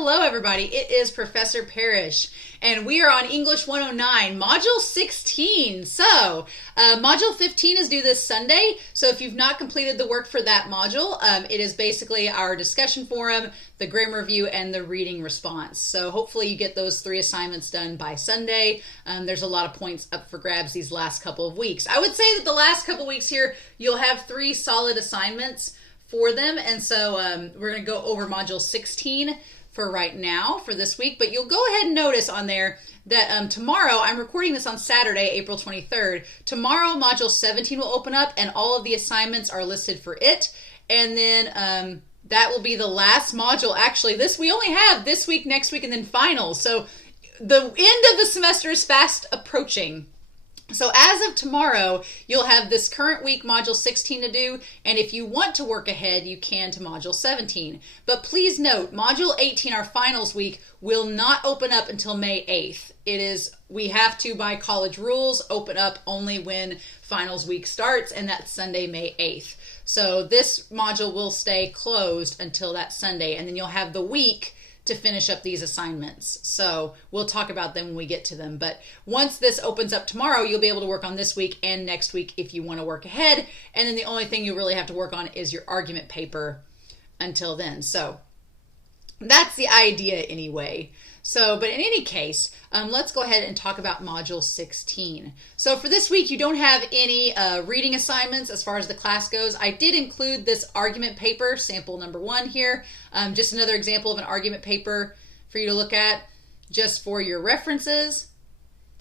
Hello, everybody. It is Professor Parish, and we are on English 109, Module 16. So, Module 15 is due this Sunday, so if you've not completed the work for that module, it is basically our discussion forum, the grammar review, and the reading response. So hopefully you get those 3 assignments done by Sunday. There's a lot of points up for grabs these last couple of weeks. I would say that the last couple of weeks here, you'll have 3 solid assignments for them, and so we're going to go over Module 16 for right now for this week, but you'll go ahead and notice on there that tomorrow, I'm recording this on Saturday, April 23rd, tomorrow Module 17 will open up and all of the assignments are listed for it, and then that will be the last module. Actually, we only have this week, next week, and then finals, so the end of the semester is fast approaching. So as of tomorrow, you'll have this current week, Module 16 to do, and if you want to work ahead, you can to Module 17. But please note, Module 18, our finals week, will not open up until May 8th. We have to, by college rules, open up only when finals week starts, and that's Sunday, May 8th. So this module will stay closed until that Sunday, and then you'll have the week to finish up these assignments. So we'll talk about them when we get to them. But once this opens up tomorrow, you'll be able to work on this week and next week if you want to work ahead. And then the only thing you really have to work on is your argument paper until then. So that's the idea anyway. So, but in any case, let's go ahead and talk about Module 16. So for this week, you don't have any reading assignments as far as the class goes. I did include this argument paper, sample number 1 here. Just another example of an argument paper for you to look at just for your references,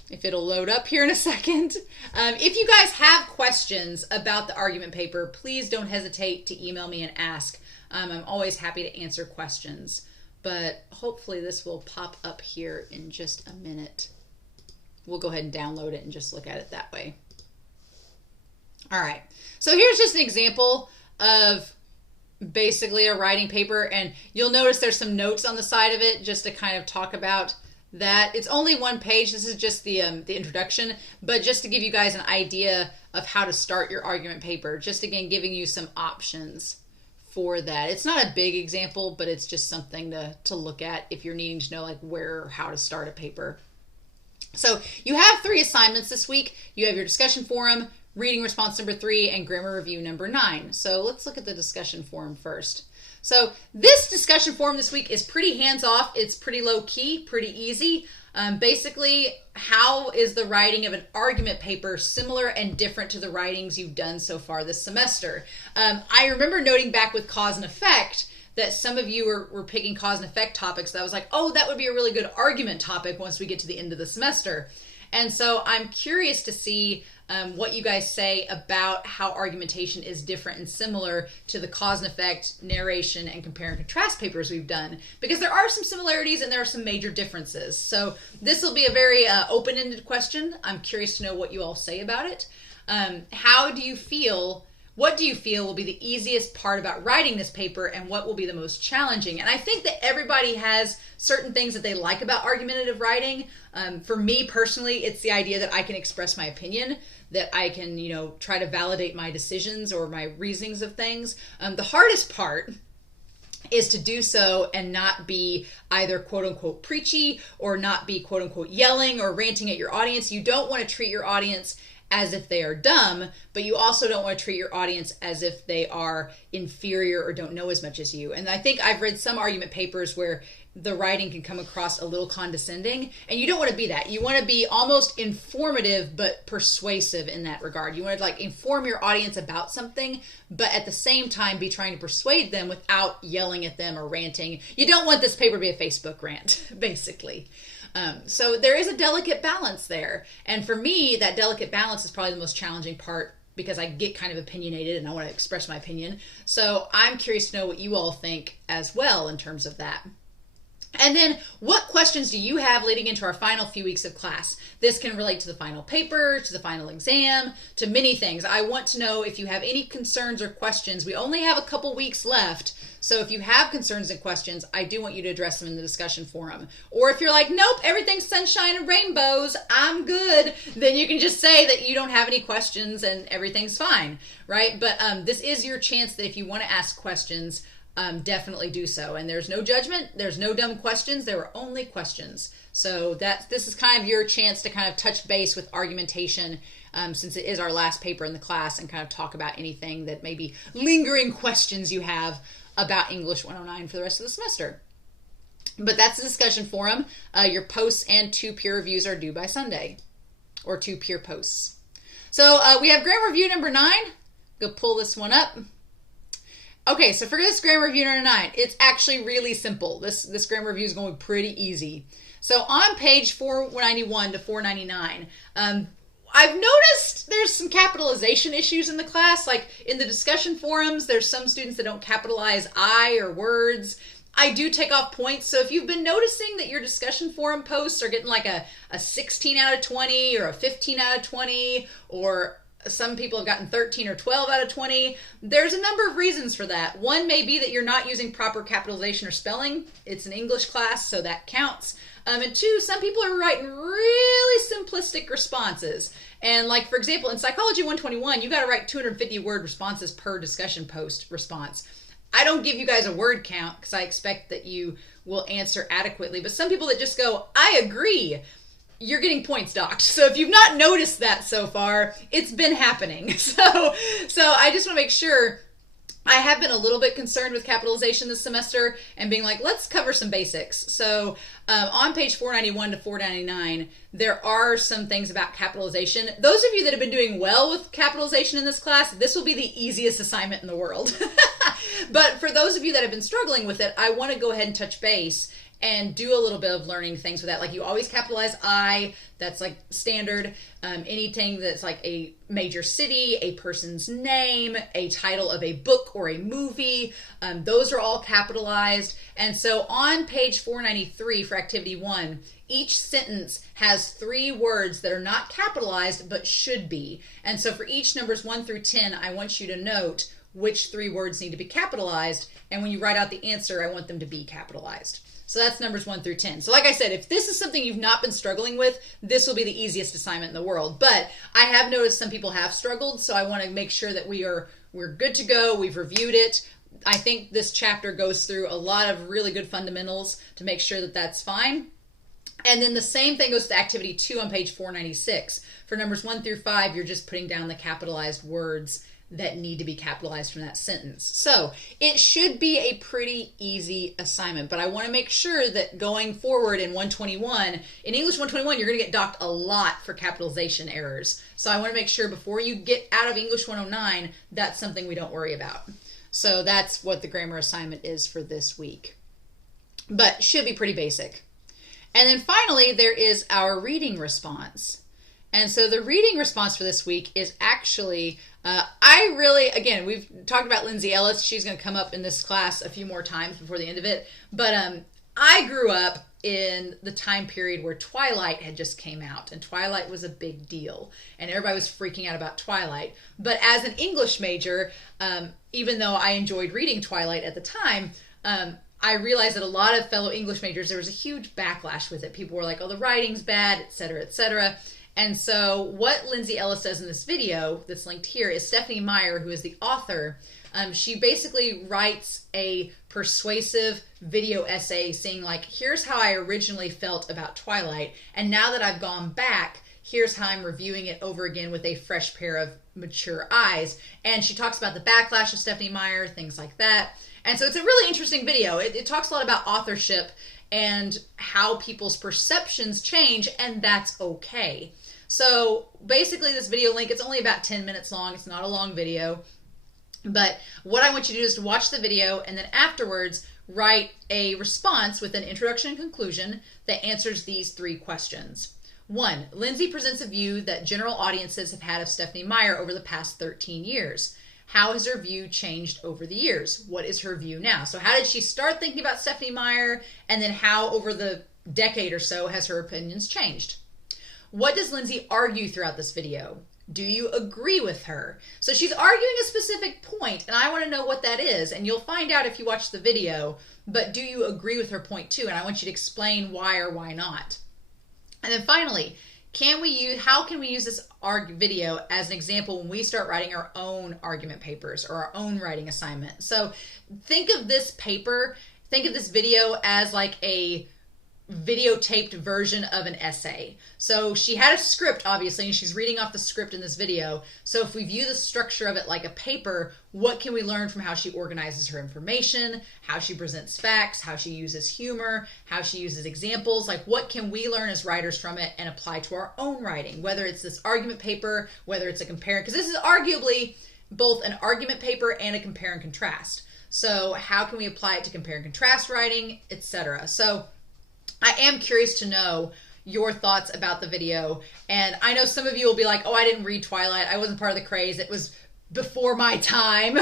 if it'll load up here in a second. If you guys have questions about the argument paper, please don't hesitate to email me and ask. I'm always happy to answer questions. But hopefully this will pop up here in just a minute. We'll go ahead and download it and just look at it that way. All right, so here's just an example of basically a writing paper, and you'll notice there's some notes on the side of it just to kind of talk about that. It's only 1 page. This is just the introduction, but just to give you guys an idea of how to start your argument paper, just again giving you some options for that. It's not a big example, but it's just something to look at if you're needing to know like where or how to start a paper. So you have 3 assignments this week. You have your discussion forum, reading response number 3, and grammar review number 9. So let's look at the discussion forum first. So this discussion forum this week is pretty hands-off. It's pretty low-key, pretty easy. Basically, how is the writing of an argument paper similar and different to the writings you've done so far this semester? I remember noting back with cause and effect that some of you were picking cause and effect topics that I was like, oh, that would be a really good argument topic once we get to the end of the semester. And so I'm curious to see what you guys say about how argumentation is different and similar to the cause and effect, narration, and compare and contrast papers we've done, because there are some similarities and there are some major differences. So this will be a very open-ended question. I'm curious to know what you all say about it. What do you feel will be the easiest part about writing this paper, and what will be the most challenging? And I think that everybody has certain things that they like about argumentative writing. For me personally, it's the idea that I can express my opinion, that I can, try to validate my decisions or my reasonings of things. The hardest part is to do so and not be either quote unquote preachy or not be quote unquote yelling or ranting at your audience. You don't want to treat your audience as if they are dumb, but you also don't want to treat your audience as if they are inferior or don't know as much as you. And I think I've read some argument papers where the writing can come across a little condescending, and you don't want to be that. You want to be almost informative but persuasive in that regard. You want to inform your audience about something, but at the same time be trying to persuade them without yelling at them or ranting. You don't want this paper to be a Facebook rant, basically. So there is a delicate balance there. And for me, that delicate balance is probably the most challenging part, because I get kind of opinionated and I want to express my opinion. So I'm curious to know what you all think as well in terms of that. And then what questions do you have leading into our final few weeks of class? This can relate to the final paper, to the final exam, to many things. I want to know if you have any concerns or questions. We only have a couple weeks left, so if you have concerns and questions, I do want you to address them in the discussion forum. Or if you're like, nope, everything's sunshine and rainbows, I'm good, then you can just say that you don't have any questions and everything's fine, right? But this is your chance that if you want to ask questions, definitely do so. And there's no judgment, there's no dumb questions, there were only questions. So this is kind of your chance to kind of touch base with argumentation, since it is our last paper in the class, and kind of talk about anything that may be lingering questions you have about English 109 for the rest of the semester. But that's the discussion forum. Your posts and 2 peer reviews are due by Sunday, or 2 peer posts. So we have grammar review number 9. Go pull this one up. Okay, so for this grammar review number 9, it's actually really simple. This grammar review is going pretty easy. So on page 491 to 499, I've noticed there's some capitalization issues in the class. Like in the discussion forums, there's some students that don't capitalize I or words. I do take off points. So if you've been noticing that your discussion forum posts are getting like a 16 out of 20 or a 15 out of 20, or some people have gotten 13 or 12 out of 20. There's a number of reasons for that. One may be that you're not using proper capitalization or spelling. It's an English class, so that counts. And 2, some people are writing really simplistic responses. And like, for example, in Psychology 121, you got to write 250 word responses per discussion post response. I don't give you guys a word count because I expect that you will answer adequately. But some people that just go, I agree, you're getting points docked. So if you've not noticed that so far, it's been happening. So I just want to make sure. I have been a little bit concerned with capitalization this semester and being like, let's cover some basics. So on page 491 to 499, there are some things about capitalization. Those of you that have been doing well with capitalization in this class, this will be the easiest assignment in the world. But for those of you that have been struggling with it, I want to go ahead and touch base and do a little bit of learning things with that. Like, you always capitalize I, that's like standard. Anything that's like a major city, a person's name, a title of a book or a movie, those are all capitalized. And so on page 493 for activity 1, each sentence has 3 words that are not capitalized but should be. And so for each numbers 1 through 10, I want you to note which 3 words need to be capitalized. And when you write out the answer, I want them to be capitalized. So that's numbers 1 through 10. So like I said, if this is something you've not been struggling with, this will be the easiest assignment in the world. But I have noticed some people have struggled, so I want to make sure that we're good to go. We've reviewed it. I think this chapter goes through a lot of really good fundamentals to make sure that that's fine. And then the same thing goes to activity 2 on page 496. For numbers 1 through 5, you're just putting down the capitalized words that need to be capitalized from that sentence. So it should be a pretty easy assignment, but I want to make sure that going forward in English 121, you're going to get docked a lot for capitalization errors. So I want to make sure before you get out of English 109, that's something we don't worry about. So that's what the grammar assignment is for this week. But should be pretty basic. And then finally, there is our reading response. And so the reading response for this week is actually, again, we've talked about Lindsay Ellis. She's going to come up in this class a few more times before the end of it. But I grew up in the time period where Twilight had just came out, and Twilight was a big deal, and everybody was freaking out about Twilight. But as an English major, even though I enjoyed reading Twilight at the time, I realized that a lot of fellow English majors, there was a huge backlash with it. People were like, oh, the writing's bad, et cetera, et cetera. And so what Lindsay Ellis does in this video that's linked here is Stephanie Meyer, who is the author. She basically writes a persuasive video essay saying, like, here's how I originally felt about Twilight, and now that I've gone back, here's how I'm reviewing it over again with a fresh pair of mature eyes. And she talks about the backlash of Stephanie Meyer, things like that. And so it's a really interesting video. It talks a lot about authorship and how people's perceptions change, and that's okay. So basically this video link, it's only about 10 minutes long. It's not a long video. But what I want you to do is to watch the video and then afterwards write a response with an introduction and conclusion that answers these 3 questions. 1, Lindsay presents a view that general audiences have had of Stephanie Meyer over the past 13 years. How has her view changed over the years? What is her view now? So how did she start thinking about Stephanie Meyer, and then how over the decade or so has her opinions changed? What does Lindsay argue throughout this video? Do you agree with her? So she's arguing a specific point, and I want to know what that is, and you'll find out if you watch the video, but do you agree with her point too? And I want you to explain why or why not. And then finally, how can we use this video as an example when we start writing our own argument papers or our own writing assignment? So think of this video as like a videotaped version of an essay. So she had a script, obviously, and she's reading off the script in this video. So if we view the structure of it like a paper, what can we learn from how she organizes her information, how she presents facts, how she uses humor, how she uses examples? Like, what can we learn as writers from it and apply to our own writing, whether it's this argument paper, whether it's a compare, because this is arguably both an argument paper and a compare and contrast. So how can we apply it to compare and contrast writing, etc.? So I am curious to know your thoughts about the video. And I know some of you will be like, oh, I didn't read Twilight. I wasn't part of the craze. It was before my time.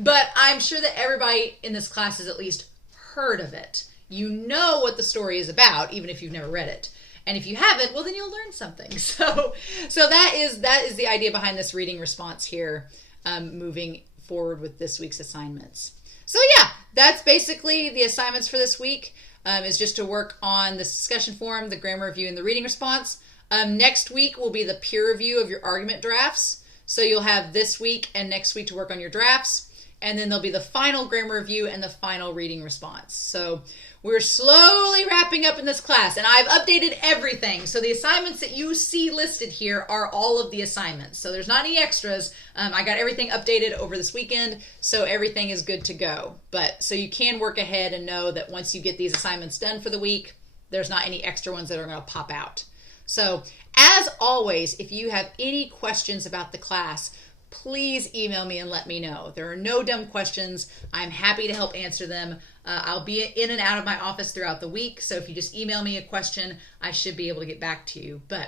But I'm sure that everybody in this class has at least heard of it. You know what the story is about, even if you've never read it. And if you haven't, well, then you'll learn something. So that is the idea behind this reading response here, moving forward with this week's assignments. So yeah, that's basically the assignments for this week. Is just to work on this discussion forum, the grammar review, and the reading response. Next week will be the peer review of your argument drafts. So you'll have this week and next week to work on your drafts. And then there'll be the final grammar review and the final reading response. So we're slowly wrapping up in this class, and I've updated everything. So the assignments that you see listed here are all of the assignments. So there's not any extras. I got everything updated over this weekend, so everything is good to go. But so you can work ahead and know that once you get these assignments done for the week, there's not any extra ones that are going to pop out. So as always, if you have any questions about the class, please email me and let me know. There are no dumb questions. I'm happy to help answer them. I'll be in and out of my office throughout the week, so if you just email me a question, I should be able to get back to you. But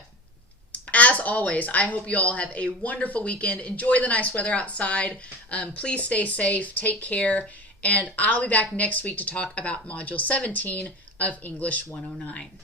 as always, I hope you all have a wonderful weekend. Enjoy the nice weather outside. Please stay safe, take care, and I'll be back next week to talk about Module 17 of English 109.